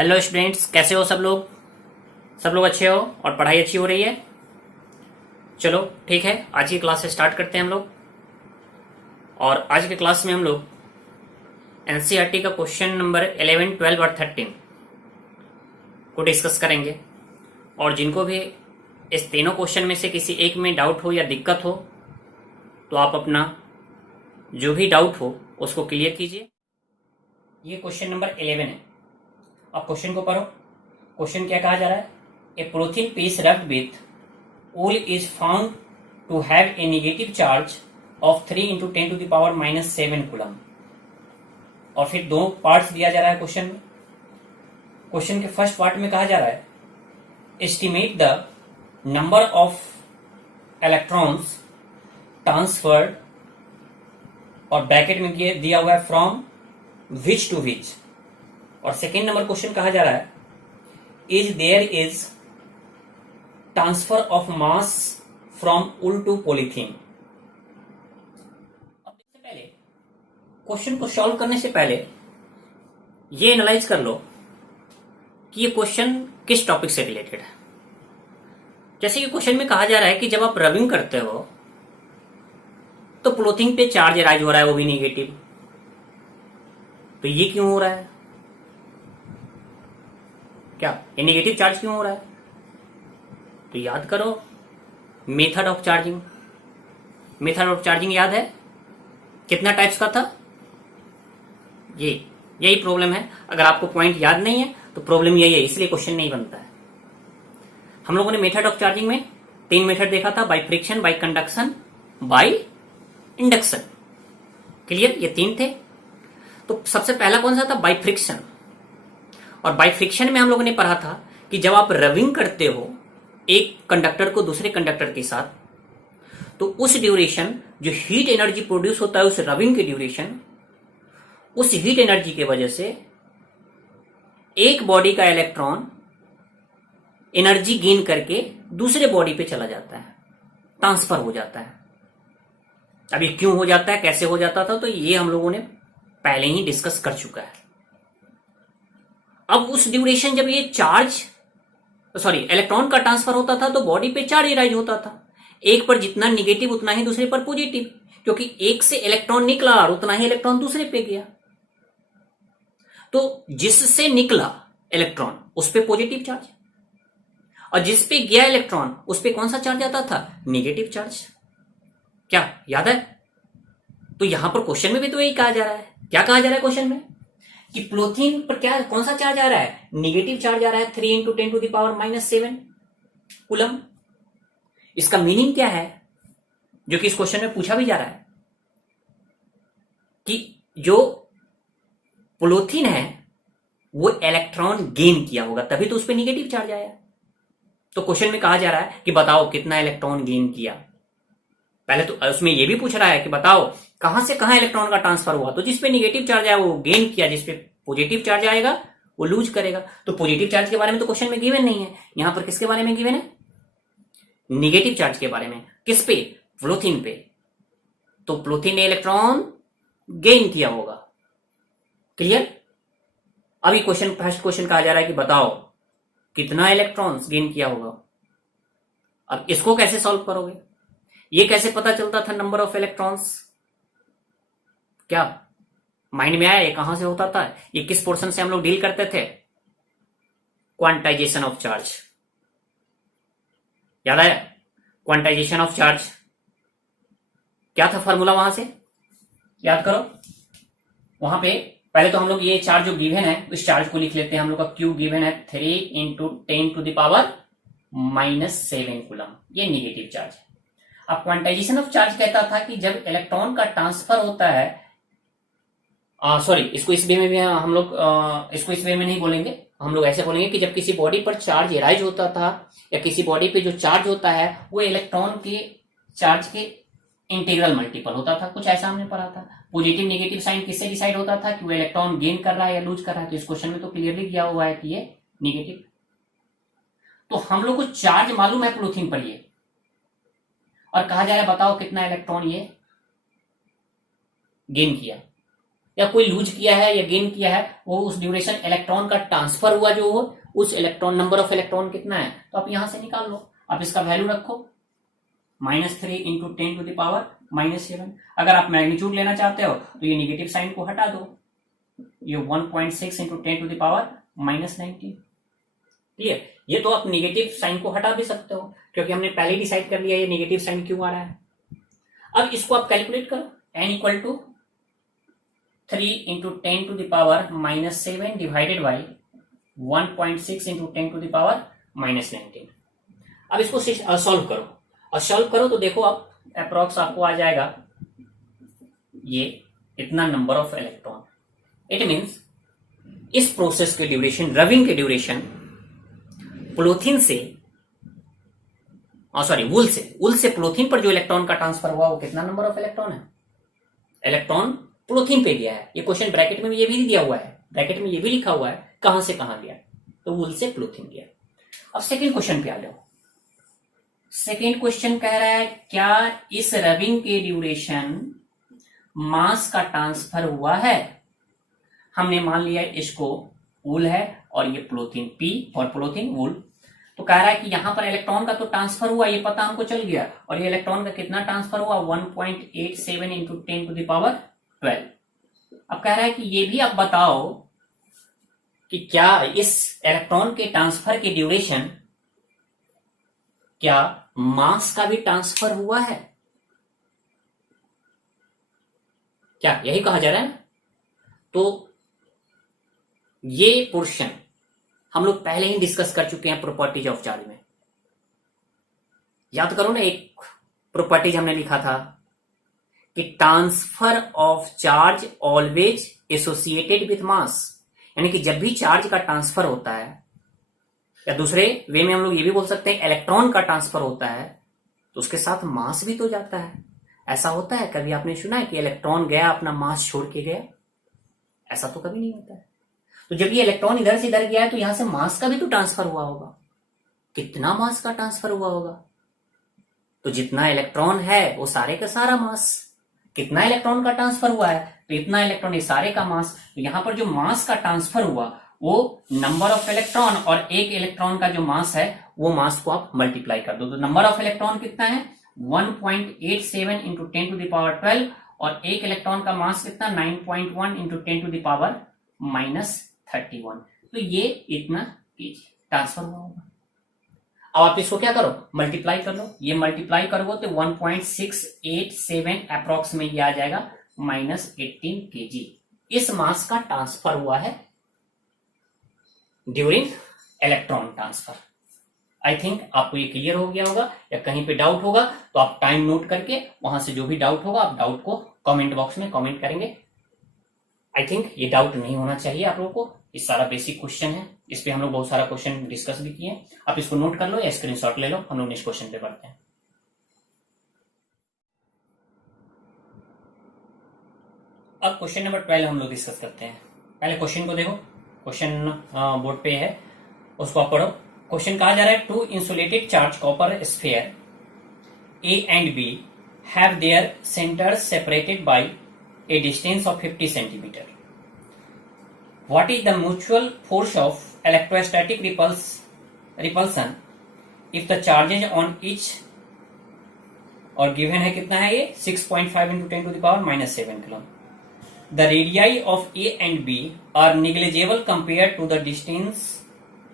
Hello students, कैसे हो सब लोग अच्छे हो और पढ़ाई अच्छी हो रही है। चलो ठीक है, आज की क्लास से स्टार्ट करते हैं हम लोग। और आज के क्लास में हम लोग एनसीईआरटी का क्वेश्चन नंबर 11, 12 और 13 को डिस्कस करेंगे। और जिनको भी इस तीनों क्वेश्चन में से किसी एक में डाउट हो या दिक्कत हो तो आप अपना जो भी डाउट हो उसको क्लियर कीजिए। ये क्वेश्चन नंबर 11 है। अब क्वेश्चन को पढ़ो। क्वेश्चन क्या कहा जा रहा है? A polythene piece rubbed with wool is found to have a negative charge of 3 into 10 to the power minus 7 coulomb. और फिर दो पार्ट्स दिया जा रहा है क्वेश्चन में। क्वेश्चन के फर्स्ट पार्ट में कहा जा रहा है estimate the number of electrons transferred, और ब्रैकेट में दिया हुआ है फ्रॉम विच टू विच। और सेकेंड नंबर क्वेश्चन कहा जा रहा है is there is transfer of mass from wool to polythene. अब इससे पहले क्वेश्चन को सॉल्व करने से पहले ये एनालाइज कर लो कि ये क्वेश्चन किस टॉपिक से रिलेटेड है। जैसे कि क्वेश्चन में कहा जा रहा है कि जब आप रबिंग करते हो तो पॉलीथीन पे चार्ज राइज हो रहा है, वो भी नेगेटिव। तो ये क्यों हो रहा है? क्या ये नेगेटिव चार्ज क्यों हो रहा है? तो याद करो method of charging. Method of charging याद है? कितना टाइप्स का था? यही प्रॉब्लम है। अगर आपको पॉइंट याद नहीं है तो प्रॉब्लम यही है, इसलिए क्वेश्चन नहीं बनता है। हम लोगों ने मेथड ऑफ चार्जिंग में 3 मेथड देखा था, by friction, bye conduction, by induction. Clear? ये 3 थे। तो सबसे पहला कौन सा था? By friction. और बाय फ्रिक्शन में हम लोगों ने पढ़ा था कि जब आप रबिंग करते हो एक कंडक्टर को दूसरे कंडक्टर के साथ, तो उस ड्यूरेशन जो हीट एनर्जी प्रोड्यूस होता है उस रबिंग के ड्यूरेशन, उस हीट एनर्जी के वजह से एक बॉडी का इलेक्ट्रॉन एनर्जी गेन करके दूसरे बॉडी पे चला जाता है, ट्रांसफर हो जाता है। अब ये क्यों हो जाता है, कैसे हो जाता था, तो ये हम लोगों ने पहले ही डिस्कस कर चुका है। अब उस ड्यूरेशन जब ये इलेक्ट्रॉन का ट्रांसफर होता था तो बॉडी पे चार्ज राइज होता था। एक पर जितना निगेटिव उतना ही दूसरे पर पॉजिटिव, क्योंकि एक से इलेक्ट्रॉन निकला और उतना ही इलेक्ट्रॉन दूसरे पे गया। तो जिससे निकला इलेक्ट्रॉन उस पे पॉजिटिव चार्ज, और जिस पे गया इलेक्ट्रॉन उस पे कौन सा चार्ज आता था? Negative charge. क्या याद है? तो यहां पर क्वेश्चन में भी तो यही कहा जा रहा है। क्या कहा जा रहा है क्वेश्चन में? कि पॉलीथीन पर क्या कौन सा चार्ज आ रहा है? नेगेटिव चार्ज आ रहा है, 3 into 10 to the power minus 7 coulomb. इसका मीनिंग क्या है, जो कि इस क्वेश्चन में पूछा भी जा रहा है कि जो पॉलीथीन है वो इलेक्ट्रॉन गेन किया होगा, तभी तो उस पर नेगेटिव चार्ज आया। तो क्वेश्चन में कहा जा रहा है कि बताओ कितना इलेक्ट्रॉन गेन किया। पहले तो उसमें यह भी पूछ रहा है कि बताओ कहां से कहां इलेक्ट्रॉन का ट्रांसफर हुआ। तो जिसपे नेगेटिव चार्ज आया वो गेन किया, जिसपे पॉजिटिव चार्ज आएगा वो लूज करेगा। तो पॉजिटिव चार्ज के बारे में तो क्वेश्चन में गिवन नहीं है। यहां पर किसके बारे में गिवन है? नेगेटिव चार्ज के बारे में। किस पे? पॉलीथीन पे। तो पॉलीथीन ने इलेक्ट्रॉन गेन किया होगा। क्लियर? अभी फर्स्ट क्वेश्चन कहा जा रहा है कि बताओ कितना इलेक्ट्रॉन्स गेन किया होगा। अब इसको कैसे सॉल्व करोगे? ये कैसे पता चलता था नंबर ऑफ इलेक्ट्रॉन्स? क्या माइंड में आया ये कहां से होता था? ये किस पोर्शन से हम लोग डील करते थे? Quantization of charge. याद आया? क्वांटाइजेशन ऑफ चार्ज क्या था फॉर्मूला? वहां से याद करो। वहां पे पहले तो हम लोग ये चार्ज जो गिवन है उस चार्ज को लिख लेते हैं। हम लोग का क्यू गिवन है 3 into 10 to the power minus 7 coulomb. ये नेगेटिव चार्ज है। अब क्वांटाइजेशन ऑफ चार्ज कहता था कि जब इलेक्ट्रॉन का ट्रांसफर होता है, इसको इस वे में भी हम लोग इसको इस वे में नहीं बोलेंगे, हम लोग ऐसे बोलेंगे कि जब किसी बॉडी पर चार्ज राइज होता था या किसी बॉडी पे जो चार्ज होता है वो इलेक्ट्रॉन के चार्ज के इंटीग्रल मल्टीपल होता था। कुछ ऐसा हमने पढ़ा था। पॉजिटिव नेगेटिव साइन किससे डिसाइड होता था कि वो इलेक्ट्रॉन गेन कर रहा है या लूज कर रहा है। तो इस क्वेश्चन में तो क्लियरली दिया हुआ है कि ये नेगेटिव। तो हम लोग को चार्ज मालूम है पॉलीथीन पर ये, और कहा जा रहा है बताओ कितना इलेक्ट्रॉन ये गेन किया। या कोई लूज किया है या गेन किया है, वो उस ड्यूरेशन इलेक्ट्रॉन का ट्रांसफर हुआ जो हो, उस इलेक्ट्रॉन नंबर ऑफ इलेक्ट्रॉन कितना है, तो आप यहां से निकाल लो। आप इसका वैल्यू रखो -3 इंटू 10⁻⁻7। अगर आप मैग्नीट्यूड लेना चाहते हो तो ये निगेटिव साइन को हटा दो, ये 1.6 इंटू 10⁻19। क्लियर? ये तो आप निगेटिव साइन को हटा भी सकते हो, क्योंकि हमने पहले डिसाइड कर लिया ये निगेटिव साइन क्यों आ रहा है। अब इसको आप कैलकुलेट करो, n equal to 3 into 10⁻⁻7 divided by 1.6 into 10⁻⁻19। अब इसको सॉल्व करो, और सॉल्व करो तो देखो आप अप्रोक्स आपको आ जाएगा ये इतना number of electron. It means इस प्रोसेस के ड्यूरेशन, रबिंग के ड्यूरेशन पोलोथीन से वुल से पोलोथीन पर जो इलेक्ट्रॉन का ट्रांसफर हुआ वो कितना नंबर ऑफ इलेक्ट्रॉन है, इलेक्ट्रॉन पोलोथीन पे गया है। ये क्वेश्चन ब्रैकेट में ये भी दिया हुआ है, ब्रैकेट में ये भी लिखा हुआ है कहां से कहां गया, तो वुल से पोलोथीन गया। अब सेकेंड क्वेश्चन पे आ जाओ। सेकेंड क्वेश्चन कह रहा है क्या इस रबिंग के ड्यूरेशन मास का ट्रांसफर हुआ है। हमने मान लिया इसको वुल है और ये पोलोथीन, पी और पोलोथीन वुल। तो कह रहा है कि यहां पर इलेक्ट्रॉन का तो ट्रांसफर हुआ, ये पता हमको चल गया, और ये इलेक्ट्रॉन का कितना ट्रांसफर हुआ 1.87 इंटू 10⁻12। अब कह रहा है कि ये भी आप बताओ कि क्या इस इलेक्ट्रॉन के ट्रांसफर के ड्यूरेशन क्या मास का भी ट्रांसफर हुआ है, क्या यही कहा जा रहा है ना। तो ये पोर्शन हम लोग पहले ही डिस्कस कर चुके हैं प्रॉपर्टीज ऑफ चार्ज में। याद करो ना, एक प्रॉपर्टीज हमने लिखा था कि transfer of charge always associated with mass, यानी कि जब भी चार्ज का ट्रांसफर होता है, या दूसरे वे में हम लोग ये भी बोल सकते हैं इलेक्ट्रॉन का ट्रांसफर होता है, तो उसके साथ मास भी तो जाता है। ऐसा होता है कभी आपने सुना है कि इलेक्ट्रॉन गया अपना मास छोड़ के गया? ऐसा तो कभी नहीं होता है। तो जब ये इलेक्ट्रॉन इधर से इधर गया है तो यहां से मास का भी तो ट्रांसफर हुआ होगा। कितना मास का ट्रांसफर हुआ होगा? तो जितना इलेक्ट्रॉन है वो सारे का सारा मास। कितना इलेक्ट्रॉन का ट्रांसफर हुआ है तो इतना इलेक्ट्रॉन, ये सारे का मास। तो यहां पर जो मास का ट्रांसफर हुआ वो नंबर ऑफ इलेक्ट्रॉन और एक इलेक्ट्रॉन का जो मास है वो मास को आप मल्टीप्लाई कर दो। तो नंबर ऑफ इलेक्ट्रॉन कितना है 1.87 इंटू 10⁻12, और एक इलेक्ट्रॉन का मास कितना 9.1 इंटू 10⁻31। तो ये इतना केजी ट्रांसफर हुआ होगा। अब आप इसको क्या करो, मल्टीप्लाई कर लो। ये मल्टीप्लाई करोगे तो 1.687 अप्रोक्स में ये आ जाएगा -18 केजी। इस मास का ट्रांसफर हुआ है during electron transfer. I think आपको ये क्लियर हो गया होगा, या कहीं पे डाउट होगा तो आप टाइम नोट करके वहां से जो भी डाउट होगा आप डाउट को कमेंट बॉक्स में कमेंट करेंगे। आई थिंक ये डाउट नहीं होना चाहिए आप लोगों को। ये सारा बेसिक क्वेश्चन है, इस पे हम लोग बहुत सारा क्वेश्चन डिस्कस भी किए। आप इसको नोट कर लो या स्क्रीनशॉट ले लो। हम लोग नेक्स्ट क्वेश्चन पे बढ़ते हैं। अब क्वेश्चन नंबर 12 हम लोग डिस्कस करते हैं। पहले क्वेश्चन को देखो, क्वेश्चन बोर्ड पे है, उसको आप पढ़ो। क्वेश्चन कहा जा रहा है two insulated charge copper sphere A and B have their centres separated by a distance of 50 centimeter. What is the mutual force of electrostatic repulsion if the charges on each, और given है कितना है ये 6.5 into 10⁻⁻7 coulomb. The radii of A and B are negligible compared to the distance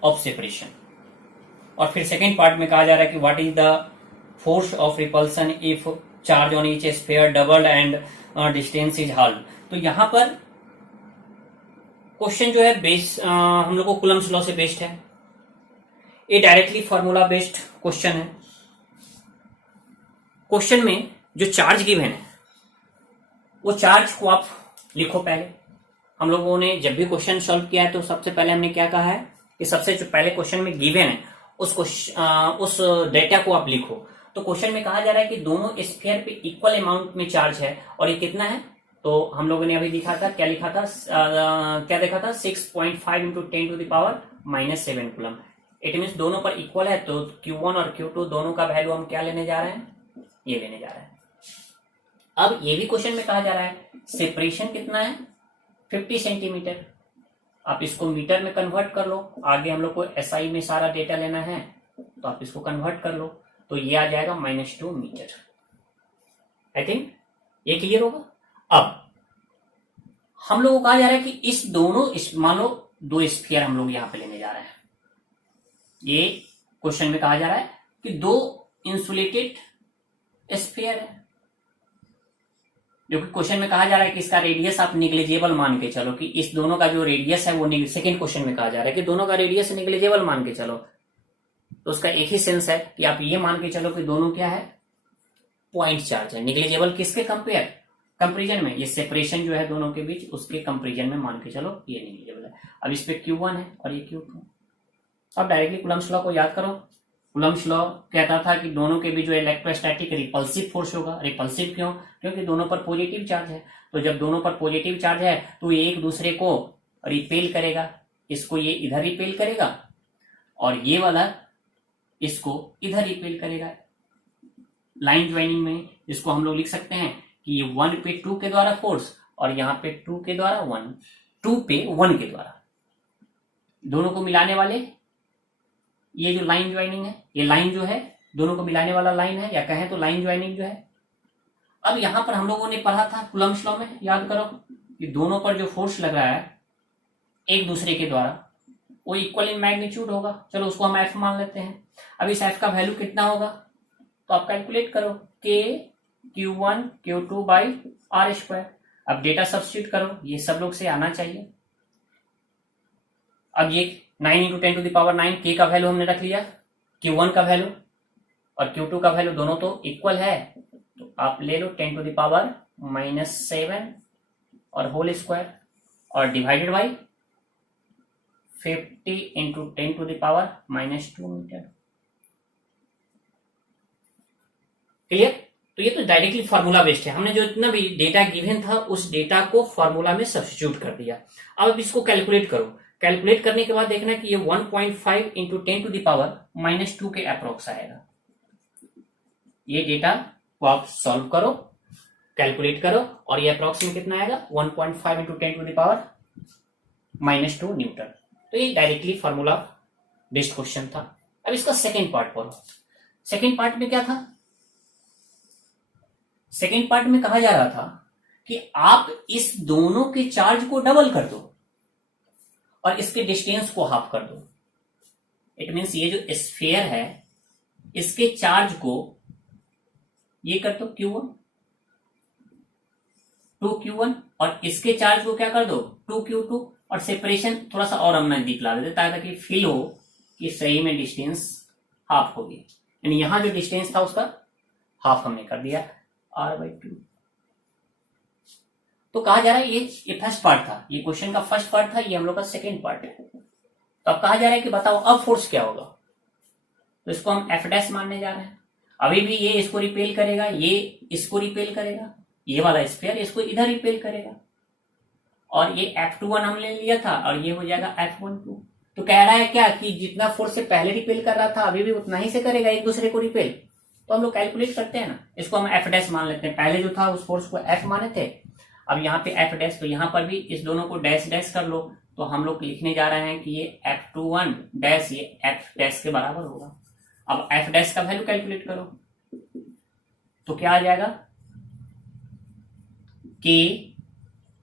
of separation. और फिर second part में कहा जा रहा है कि what is the force of repulsion if charge on each sphere doubled and distance is हल। तो यहां पर क्वेश्चन जो है बेस हम लोग को कूलम्स लॉ से बेस्ड है। ये डायरेक्टली फॉर्मूला बेस्ड क्वेश्चन है। क्वेश्चन में जो चार्ज गिवन है वो चार्ज को आप लिखो। पहले हम लोगों ने जब भी क्वेश्चन सॉल्व किया है तो सबसे पहले हमने क्या कहा है कि सबसे जो पहले क्वेश्चन में गिवन है उस डेटा को आप लिखो। तो क्वेश्चन में कहा जा रहा है कि दोनों स्फीयर पे इक्वल अमाउंट में चार्ज है, और ये कितना है तो हम लोगों ने अभी लिखा था, क्या लिखा था, क्या देखा था 6.5 इंटू 10⁻⁻7 कूलम। इट मीन्स दोनों पर इक्वल है, तो Q1 और Q2 दोनों का वैल्यू हम क्या लेने जा रहे हैं, ये लेने जा रहे हैं। अब ये भी क्वेश्चन में कहा जा रहा है सेपरेशन कितना है 50 सेंटीमीटर। आप इसको मीटर में कन्वर्ट कर लो, आगे हम लोग को SI में सारा डेटा लेना है, तो आप इसको कन्वर्ट कर लो, तो ये आ जाएगा -2 मीटर। आई थिंक ये क्लियर होगा। अब हम लोगों को कहा जा रहा है कि इस दोनों, मान लो 2 स्फीयर हम लोग यहां पे लेने जा रहे हैं। ये क्वेश्चन में कहा जा रहा है कि 2 इंसुलेटेड स्फीयर है, जो कि क्वेश्चन में कहा जा रहा है कि इसका रेडियस आप निग्लिजिबल मान के चलो, कि इस दोनों का जो रेडियस है वो, सेकेंड क्वेश्चन में कहा जा रहा है कि दोनों का रेडियस निग्लिजिबल मान के चलो। तो उसका एक ही सेंस है कि आप ये मान के चलो कि दोनों क्या है, पॉइंट चार्ज है। निग्लिजिबल किसके कंपेरिजन में, ये सेपरेशन जो है दोनों के बीच, उसके कंपेरिजन में मान के चलो ये निग्लिजिबल है। अब इस पे Q1 है और ये Q2। अब डायरेक्टली कूलम्ब्स लॉ को याद करो। कूलम्ब्स लॉ कहता था कि दोनों के बीच जो इलेक्ट्रोस्टैटिक रिपल्सिव फोर्स होगा। रिपल्सिव क्यों? क्योंकि दोनों पर पॉजिटिव चार्ज है। तो जब दोनों पर पॉजिटिव चार्ज है तो ये एक दूसरे को रिपेल करेगा। इसको ये इधर रिपेल करेगा और ये वाला इसको इधर रिपेल करेगा। लाइन ज्वाइनिंग में इसको हम लोग लिख सकते हैं कि ये 1 पे 2 के द्वारा फोर्स और यहाँ पे 2 के द्वारा 1, 2 पे 1 के द्वारा, दोनों को मिलाने वाले ये जो लाइन ज्वाइनिंग है, ये लाइन जो है दोनों को मिलाने वाला लाइन है, या कहें तो लाइन ज्वाइनिंग जो है। अब यहां पर हम लोगों ने पढ़ा था कूलम्ब्स लॉ में, याद करो कि दोनों पर जो फोर्स लग रहा है एक दूसरे के द्वारा वो इक्वल इन मैग्नीट्यूड होगा। चलो उसको हम F मान लेते हैं। अब इस F का वैल्यू कितना होगा तो आप कैलकुलेट करो, K Q1 Q2 by R²। अब डेटा सब्स्टिट्यूट करो, ये सब लोग से आना चाहिए। अब ये 9 × 10⁹ K का वैल्यू हमने रख लिया, Q1 का वैल्यू और Q2 का वैल्यू दोनों तो इक्वल है, तो आप ले लो 10⁻⁻7 और होल स्क्वायर और डिवाइडेड बाई 50 × 10⁻⁻2 मीटर। क्लियर? तो ये तो डायरेक्टली फार्मूला बेस्ड है। हमने जो इतना भी डेटा गिवन था उस डेटा को फार्मूला में सब्स्टिट्यूट कर दिया। अब इसको कैलकुलेट करो। कैलकुलेट करने के बाद देखना कि ये 1.5 × 10⁻⁻2 के अप्रोक्स आएगा। ये डेटा को आप सॉल्व करो, कैलकुलेट करो और ये अप्रोक्स में कितना आएगा, 1.5 × 10⁻⁻2 न्यूटन। तो ये डायरेक्टली फार्मूला बेस्ड क्वेश्चन था। अब इसका सेकेंड पार्ट पढ़ो। सेकेंड पार्ट में क्या था? सेकेंड पार्ट में कहा जा रहा था कि आप इस दोनों के चार्ज को डबल कर दो और इसके डिस्टेंस को हाफ कर दो। इट मीन्स ये जो स्फीयर है इसके चार्ज को ये कर दो Q1, 2Q1 और इसके चार्ज को क्या कर दो 2Q2 और सेपरेशन थोड़ा सा और हम नजदीक ला देते ताकि फील हो कि सही में डिस्टेंस हाफ होगी। यानी यहां जो डिस्टेंस था उसका हाफ हमने कर दिया R/2। तो कहा जा रहा है ये फर्स्ट पार्ट था, ये क्वेश्चन का फर्स्ट पार्ट था, ये हम लोग का सेकेंड पार्ट है। तो अब कहा जा रहा है कि बताओ अब फोर्स क्या होगा। तो इसको हम F' मानने जा रहे हैं। अभी भी ये इसको रिपेल करेगा, ये इसको रिपेल करेगा, ये वाला स्फीयर इसको इधर रिपेल करेगा और ये F21 हमने लिया था और ये हो जाएगा F12। तो कह रहा है क्या कि जितना फोर्स से पहले रिपेल कर रहा था अभी भी उतना ही से करेगा एक दूसरे को रिपेल। तो हम लोग कैलकुलेट करते हैं ना, इसको हम F' मान लेते हैं। पहले जो था उस फोर्स को F माने थे, अब यहाँ पे F', तो यहाँ पर भी इस दोनों को डैश डैश कर लो। तो हम लोग लिखने जा रहे हैं कि ये F21 डैश ये F' के बराबर होगा। अब F' का वैल्यू कैलकुलेट करो तो क्या आ जाएगा, कि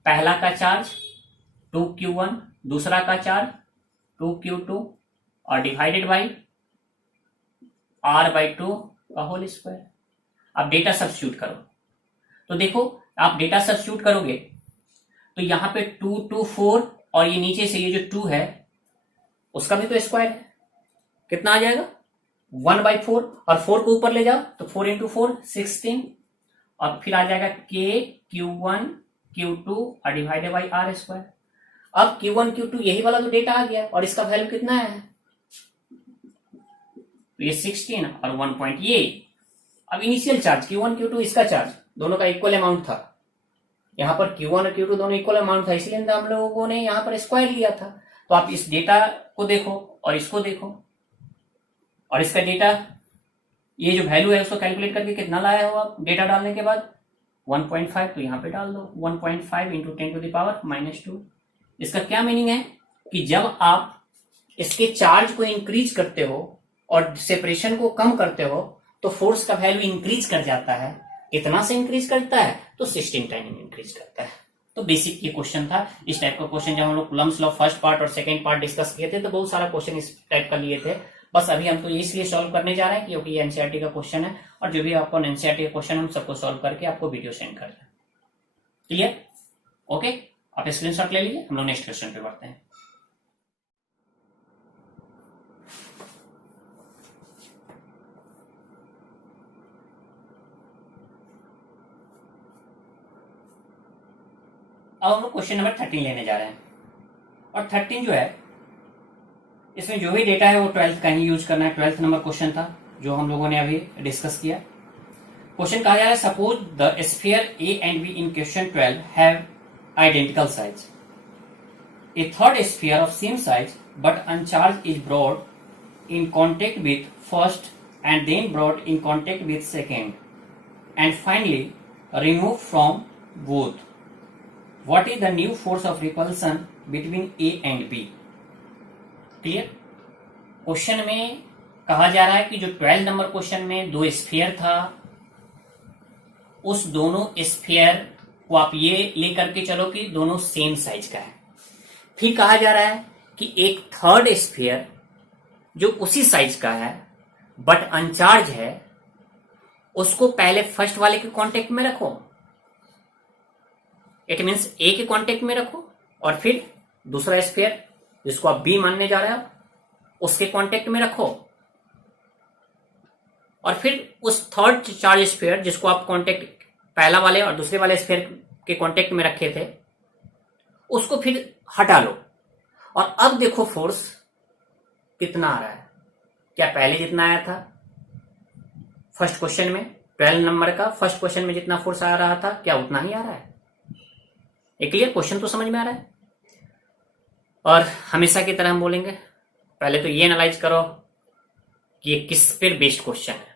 पहला का चार्ज 2Q1, दूसरा का चार्ज 2Q2 और डिवाइडेड बाई R/2 का होल स्क्वायर। अब डेटा सब्स्टिट्यूट करो तो देखो, आप डेटा सब्स्टिट्यूट करोगे तो यहां पे 2 2 4 और ये नीचे से ये जो 2 है उसका भी तो स्क्वायर है, कितना आ जाएगा 1/4 और 4 को ऊपर ले जाओ तो 4 × 4 16 और फिर आ जाएगा K Q1 Q2 और डिवाइडेड बाई R²। अब Q1 Q2 यही वाला तो डेटा आ गया और इसका वैल्यू कितना है, तो ये 16 और 1 पॉइंट ये। अब इनिशियल चार्ज Q1 Q2 इसका चार्ज दोनों का इक्वल अमाउंट था, यहां पर Q1 और Q2 दोनों इक्वल अमाउंट था, इसलिए हम लोगों ने यहां पर स्क्वायर लिया था। तो आप इस डेटा को देखो और इसको देखो और इसका डेटा ये जो वैल्यू है उसको कैलकुलेट करके कितना लाया हो आप डेटा डालने के बाद 1.5, तो यहां पे डाल दो 1.5 इंटू 10⁻⁻²। इसका क्या मीनिंग है कि जब आप इसके चार्ज को इंक्रीज करते हो और सेपरेशन को कम करते हो तो फोर्स का वैल्यू इंक्रीज कर जाता है। कितना से इंक्रीज करता है? तो 16 टाइम इंक्रीज करता है। तो बेसिक ये क्वेश्चन था। इस टाइप का क्वेश्चन जब हम लोग कूलम्ब्स लॉ फर्स्ट पार्ट और सेकंड पार्ट डिस्कस किए थे तो बहुत सारा क्वेश्चन इस टाइप का लिए थे। बस अभी हम तो इसलिए सॉल्व करने जा रहे हैं क्योंकि ये एनसीईआरटी का क्वेश्चन है और जो भी आपको एनसीईआरटी का क्वेश्चन हम सबको सॉल्व करके आपको वीडियो सेंड कर दें। क्लियर? ओके, आप स्क्रीनशॉट ले लीजिए। हम लोग नेक्स्ट क्वेश्चन पे बढ़ते हैं। अब हम लोग क्वेश्चन नंबर 13 लेने जा रहे हैं और 13 जो है इसमें जो भी डेटा है वो 12th का ही यूज करना है। 12th नंबर क्वेश्चन था जो हम लोगों ने अभी डिस्कस किया। क्वेश्चन कहा जा रहा है suppose the sphere A and B in question 12 have identical size. A third sphere of same size but uncharged is brought in contact with first and then brought in contact with second and finally remove from both. What is the new force of repulsion between A and B? Clear? Question में कहा जा रहा है कि जो 12 number question में दो sphere था उस दोनों स्फीयर को आप ये लेकर के चलो कि दोनों सेम साइज का है। फिर कहा जा रहा है कि एक थर्ड स्फीयर जो उसी साइज का है बट अनचार्ज है उसको पहले फर्स्ट वाले के कांटेक्ट में रखो। इट मीन्स ए के कांटेक्ट में रखो और फिर दूसरा स्फीयर जिसको आप बी मानने जा रहे हो उसके कांटेक्ट में रखो और फिर उस थर्ड चार्ज स्फीयर जिसको आप कांटेक्ट पहला वाले और दूसरे वाले स्फीयर के कांटेक्ट में रखे थे उसको फिर हटा लो और अब देखो फोर्स कितना आ रहा है। क्या पहले जितना आया था फर्स्ट क्वेश्चन में 12 नंबर का फर्स्ट क्वेश्चन में जितना फोर्स आ रहा था क्या उतना ही आ रहा है? एक क्लियर क्वेश्चन तो समझ में आ रहा है। और हमेशा की तरह हम बोलेंगे पहले तो ये एनालाइज करो कि ये किस पर बेस्ड क्वेश्चन है।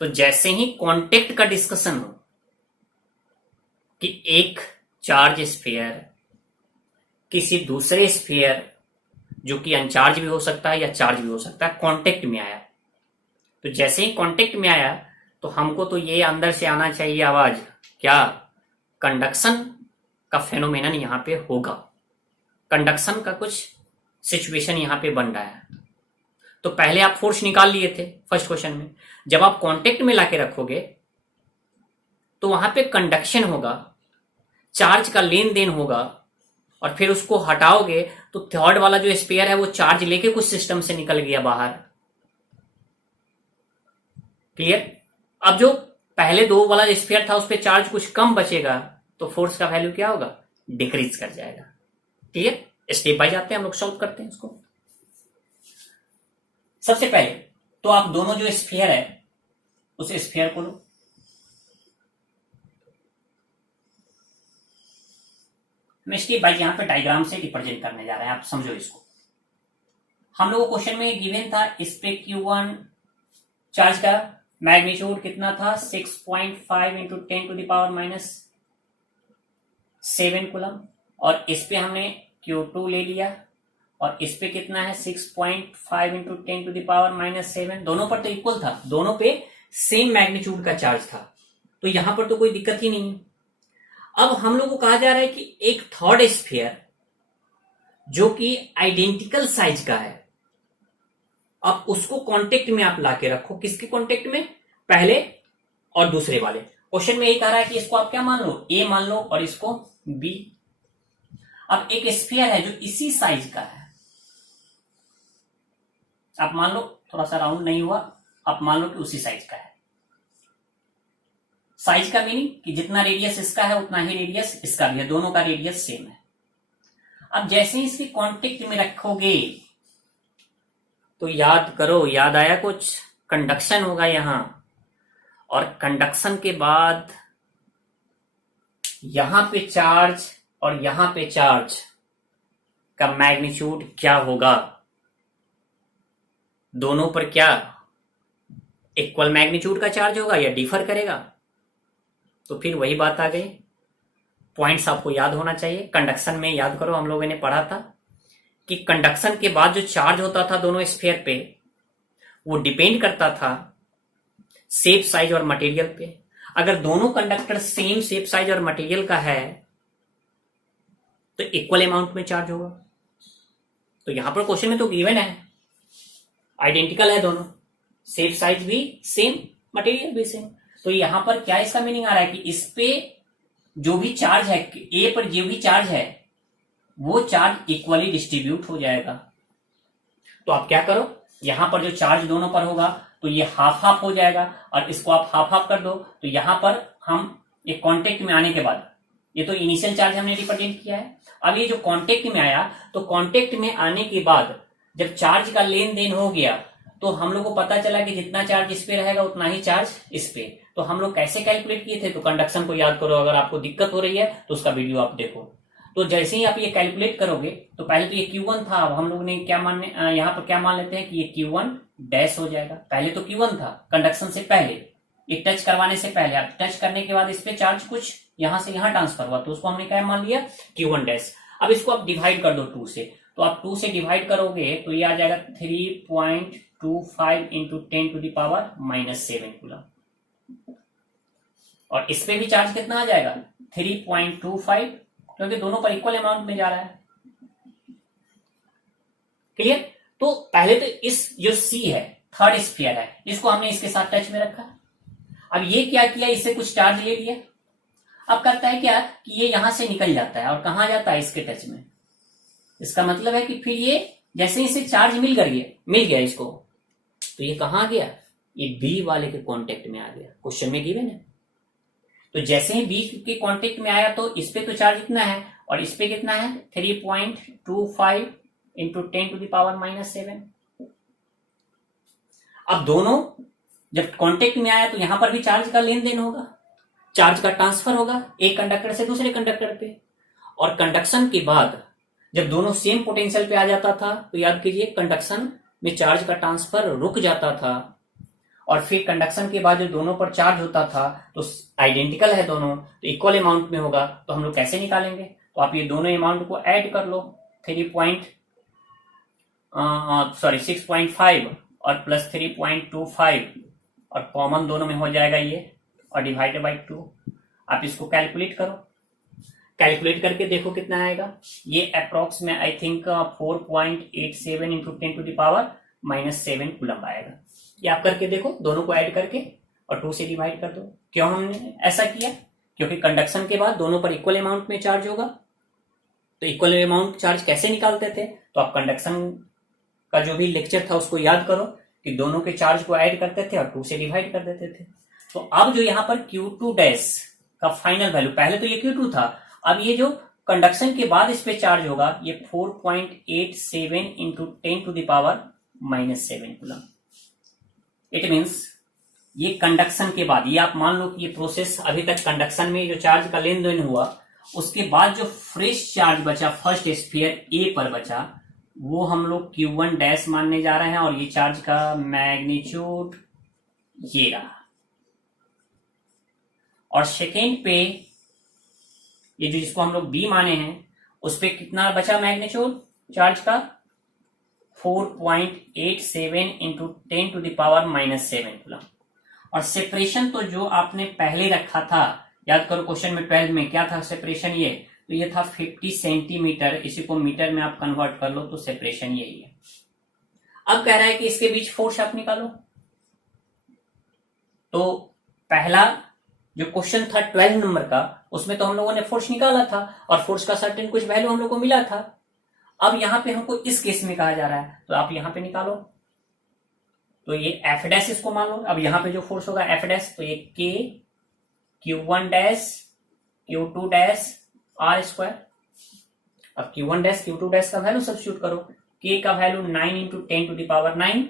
तो जैसे ही कांटेक्ट का डिस्कशन हो कि एक चार्ज स्फीयर किसी दूसरे स्फीयर जो कि अनचार्ज भी हो सकता है या चार्ज भी हो सकता है कांटेक्ट में आया, तो जैसे ही कांटेक्ट में आया तो हमको तो ये अंदर से आना चाहिए आवाज क्या कंडक्शन का फेनोमेनन यहां पे होगा। कंडक्शन का कुछ सिचुएशन यहां पे बन रहा है। तो पहले आप फोर्स निकाल लिए थे फर्स्ट क्वेश्चन में, जब आप कांटेक्ट में लाके रखोगे तो वहां पे कंडक्शन होगा, चार्ज का लेन देन होगा और फिर उसको हटाओगे तो थर्ड वाला जो स्फीयर है वो चार्ज लेके कुछ सिस्टम से निकल गया बाहर। क्लियर? अब जो पहले दो वाला स्फीयर था उस पर चार्ज कुछ कम बचेगा तो फोर्स का वैल्यू क्या होगा? डिक्रीज कर जाएगा। क्लियर? स्टेप बाय जाते हैं हम लोग, सॉल्व करते हैं इसको। सबसे पहले तो आप दोनों जो स्फीयर है उस स्फीयर को लो, मैं स्टेप बाय यहां पे डायग्राम से रिप्रेजेंट करने जा रहे हैं, आप समझो इसको। हम लोगों को क्वेश्चन में गिवन था इस पे Q1 चार्ज का मैग्नीट्यूड कितना था 6.5 इंटू 10⁻⁻7 कूलम और इस पे हमने Q2 ले लिया और इस पे कितना है 6.5 इंटू 10⁻⁻7। दोनों पर तो इक्वल था, दोनों पे सेम मैग्नीट्यूड का चार्ज था, तो यहां पर तो कोई दिक्कत ही नहीं। अब हम लोग को कहा जा रहा है कि एक थर्ड स्फीयर जो कि आइडेंटिकल साइज का है, अब उसको कांटेक्ट में आप लाके रखो। किसके कांटेक्ट में? पहले और दूसरे वाले। क्वेश्चन में यही कह रहा है कि इसको आप क्या मान लो? ए मान लो और इसको बी। अब एक स्फीयर है जो इसी साइज का है, आप मान लो, थोड़ा सा राउंड नहीं हुआ, आप मान लो कि उसी साइज का है। साइज का मीनिंग कि जितना रेडियस इसका है उतना ही रेडियस इसका भी है, दोनों का रेडियस सेम है। अब जैसे ही इसके कांटेक्ट में रखोगे तो याद करो, याद आया कुछ? कंडक्शन होगा यहां और कंडक्शन के बाद यहां पे चार्ज और यहां पे चार्ज का मैग्नीट्यूड क्या होगा? दोनों पर क्या इक्वल मैग्नीट्यूड का चार्ज होगा या डिफर करेगा? तो फिर वही बात आ गई, पॉइंट्स आपको याद होना चाहिए। कंडक्शन में याद करो, हम लोगों ने पढ़ा था कि कंडक्शन के बाद जो चार्ज होता था दोनों स्फीयर पे, वो डिपेंड करता था शेप, साइज और मटेरियल पे। अगर दोनों कंडक्टर सेम शेप, साइज और मटेरियल का है तो इक्वल अमाउंट में चार्ज होगा। तो यहां पर क्वेश्चन में तो गिवन है, आइडेंटिकल है दोनों, शेप साइज भी सेम, मटेरियल भी सेम। तो यहां पर क्या इसका मीनिंग आ रहा है कि इस पे जो भी चार्ज है, ए पर जो भी चार्ज है वो चार्ज इक्वली डिस्ट्रीब्यूट हो जाएगा। तो आप क्या करो, यहां पर जो चार्ज दोनों पर होगा तो ये हाफ हाफ हो जाएगा, और इसको आप हाफ हाफ कर दो तो यहां पर हम एक कांटेक्ट में आने के बाद, ये तो इनिशियल चार्ज हमने रिप्रेजेंट किया है, अब ये जो कांटेक्ट में आया तो कांटेक्ट में आने के बाद जब चार्ज का लेन देन हो गया तो हम लोग को पता चला कि जितना चार्ज इस पे रहेगा उतना ही चार्ज इस पे। तो हम लोग कैसे कैलकुलेट किए थे, तो कंडक्शन को याद करो, अगर आपको दिक्कत हो रही है तो उसका वीडियो आप देखो। तो जैसे ही आप ये कैलकुलेट करोगे तो पहले तो ये Q1 था, अब हम लोग ने क्या मानने, यहाँ पर क्या मान लेते हैं कि ये Q1 डैश हो जाएगा। पहले तो Q1 था कंडक्शन से पहले, ये टच करवाने से पहले। अब टच करने के बाद इस पे चार्ज कुछ यहां से यहां ट्रांसफर हुआ तो उसको हमने क्या मान लिया, Q1 डैश। अब इसको आप डिवाइड कर दो 2 से, तो आप 2 से डिवाइड करोगे तो ये आ जाएगा 3.25 इंटू 10⁻⁻7 कूलम। और इस पे भी चार्ज कितना आ जाएगा, 3.25, क्योंकि दोनों पर इक्वल अमाउंट में जा रहा है। क्लियर। तो पहले तो इस जो C है, थर्ड स्फीयर है, इसको हमने इसके साथ टच में रखा। अब ये क्या किया, इससे कुछ चार्ज ले लिया। अब करता है क्या कि ये यहां से निकल जाता है और कहां जाता है, इसके टच में। इसका मतलब है कि फिर ये जैसे इसे चार्ज मिल गया इसको, तो ये कहां गया, ये बी वाले के कांटेक्ट में आ गया, क्वेश्चन में गिवन है। तो जैसे ही बी के कांटेक्ट में आया तो इस पे तो चार्ज इतना है और इस पे कितना है, 3.25 इंटू 10⁻⁻7। अब दोनों जब कांटेक्ट में आया तो यहां पर भी चार्ज का लेन देन होगा, चार्ज का ट्रांसफर होगा एक कंडक्टर से दूसरे कंडक्टर पे। और कंडक्शन के बाद जब दोनों सेम पोटेंशियल पे आ जाता था तो याद कीजिए कंडक्शन में चार्ज का ट्रांसफर रुक जाता था, और फिर कंडक्शन के बाद जो दोनों पर चार्ज होता था तो आइडेंटिकल है दोनों, तो इक्वल अमाउंट में होगा। तो हम लोग कैसे निकालेंगे, तो आप ये दोनों अमाउंट को ऐड कर लो, 6.5 और प्लस 3.25, और कॉमन दोनों में हो जाएगा ये, और डिवाइडेड बाई 2। आप इसको कैलकुलेट करो, कैलकुलेट करके देखो कितना आएगा। ये अप्रोक्स में आई थिंक 4.87 इंटू 10⁻⁻7 कूलम आएगा। ये आप करके देखो, दोनों को ऐड करके और 2 से डिवाइड कर दो। क्यों हमने ऐसा किया, क्योंकि कंडक्शन के बाद दोनों पर इक्वल अमाउंट में चार्ज होगा। तो इक्वल अमाउंट चार्ज कैसे निकालते थे, तो आप कंडक्शन का जो भी लेक्चर था उसको याद करो कि दोनों के चार्ज को ऐड करते थे और 2 से डिवाइड कर देते थे। तो अब जो यहाँ पर Q2 डैश का फाइनल वैल्यू, पहले तो ये Q2 था, अब ये जो कंडक्शन के बाद इस पे चार्ज होगा ये 4.87 इंटू 10⁻⁻7 कूलम। इट मीन्स ये कंडक्शन के बाद, ये आप मान लो कि ये प्रोसेस अभी तक कंडक्शन में जो चार्ज का लेन देन हुआ, उसके बाद जो फ्रेश चार्ज बचा फर्स्ट स्फीयर ए पर बचा, वो हम लोग Q1 डैश मानने जा रहे हैं, और ये चार्ज का मैग्नीट्यूड ये रहा। और सेकेंड पे ये जो जिसको हम लोग बी माने हैं उस पे कितना बचा मैग्नीट्यूड चार्ज का, 4.87 इंटू 10⁻⁻7 कूलम। और सेपरेशन तो जो आपने पहले रखा था, याद करो क्वेश्चन में 12 में क्या था सेपरेशन, ये तो ये था 50 सेंटीमीटर, इसी को मीटर में आप कन्वर्ट कर लो तो सेपरेशन यही है। अब कह रहा है कि इसके बीच फोर्स आप निकालो। तो पहला जो क्वेश्चन था 12 नंबर का, उसमें तो हम लोगों ने फोर्स निकाला था और फोर्स का सर्टेन कुछ वैल्यू हम लोग को मिला था। अब यहां पे हमको इस केस में कहा जा रहा है तो आप यहां पे निकालो, तो ये एफ डैश इसको मान लो। अब यहां पे जो फोर्स होगा एफ डैश, तो ये के Q1 dash Q2 dash are square. अब Q1 डैश Q2 डैश का वैल्यू सब्स्टिट्यूट करो, के का वैल्यू 9 इंटू 10⁻9,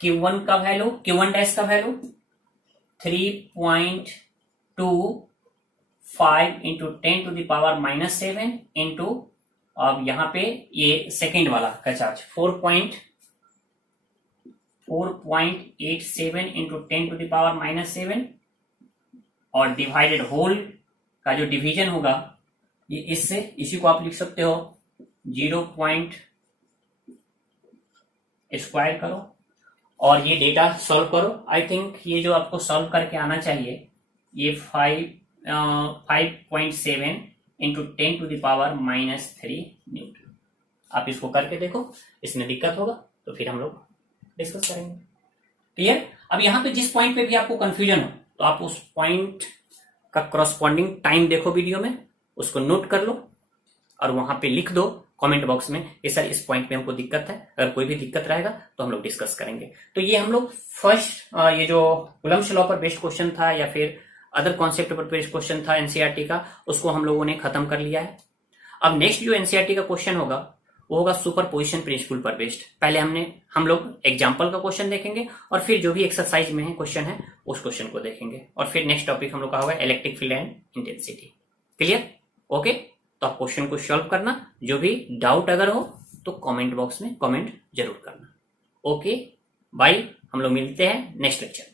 Q1 का वैल्यू, Q1 डैश का वैल्यू 3.25 इंटू 10⁻⁻7 इंटू, अब यहां पे ये सेकेंड वाला का चार्ज 4.87 इंटू 10⁻⁻7 और डिवाइडेड होल का जो डिवीजन होगा ये इससे, इसी को आप लिख सकते हो 0 स्क्वायर करो और ये डेटा सॉल्व करो। आई थिंक ये जो आपको सॉल्व करके आना चाहिए ये 5.7 इंटू 10⁻³ न्यूटन। आप इसको करके देखो, इसमें दिक्कत होगा तो फिर हम लोग डिस्कस करेंगे। क्लियर? अब यहां पे जिस पॉइंट पे भी आपको कंफ्यूजन हो तो आप उस पॉइंट का करस्पॉन्डिंग टाइम देखो वीडियो में, उसको नोट कर लो और वहां पे लिख दो कमेंट बॉक्स में कि सर इस पॉइंट पे हमको दिक्कत है। अगर कोई भी दिक्कत रहेगा तो हम लोग डिस्कस करेंगे। तो ये हम लोग फर्स्ट ये जो कूलम्ब्स लॉ पर बेस्ड क्वेश्चन था या फिर अदर कॉन्सेप्ट पर बेस्ड क्वेश्चन था एनसीईआरटी का, उसको हम लोगों ने खत्म कर लिया है। अब नेक्स्ट जो एनसीईआरटी का क्वेश्चन होगा वो होगा सुपरपोजिशन प्रिंसिपल पर बेस्ड। पहले हम लोग एग्जाम्पल का क्वेश्चन देखेंगे और फिर जो भी एक्सरसाइज में है क्वेश्चन है उस क्वेश्चन को देखेंगे और फिर नेक्स्ट टॉपिक हम लोग का होगा electric field and intensity. Clear? Okay, तो आप क्वेश्चन को सॉल्व करना। जो भी डाउट अगर हो तो कमेंट बॉक्स में कमेंट जरूर करना। ओके बाय, हम लोग मिलते हैं नेक्स्ट लेक्चर।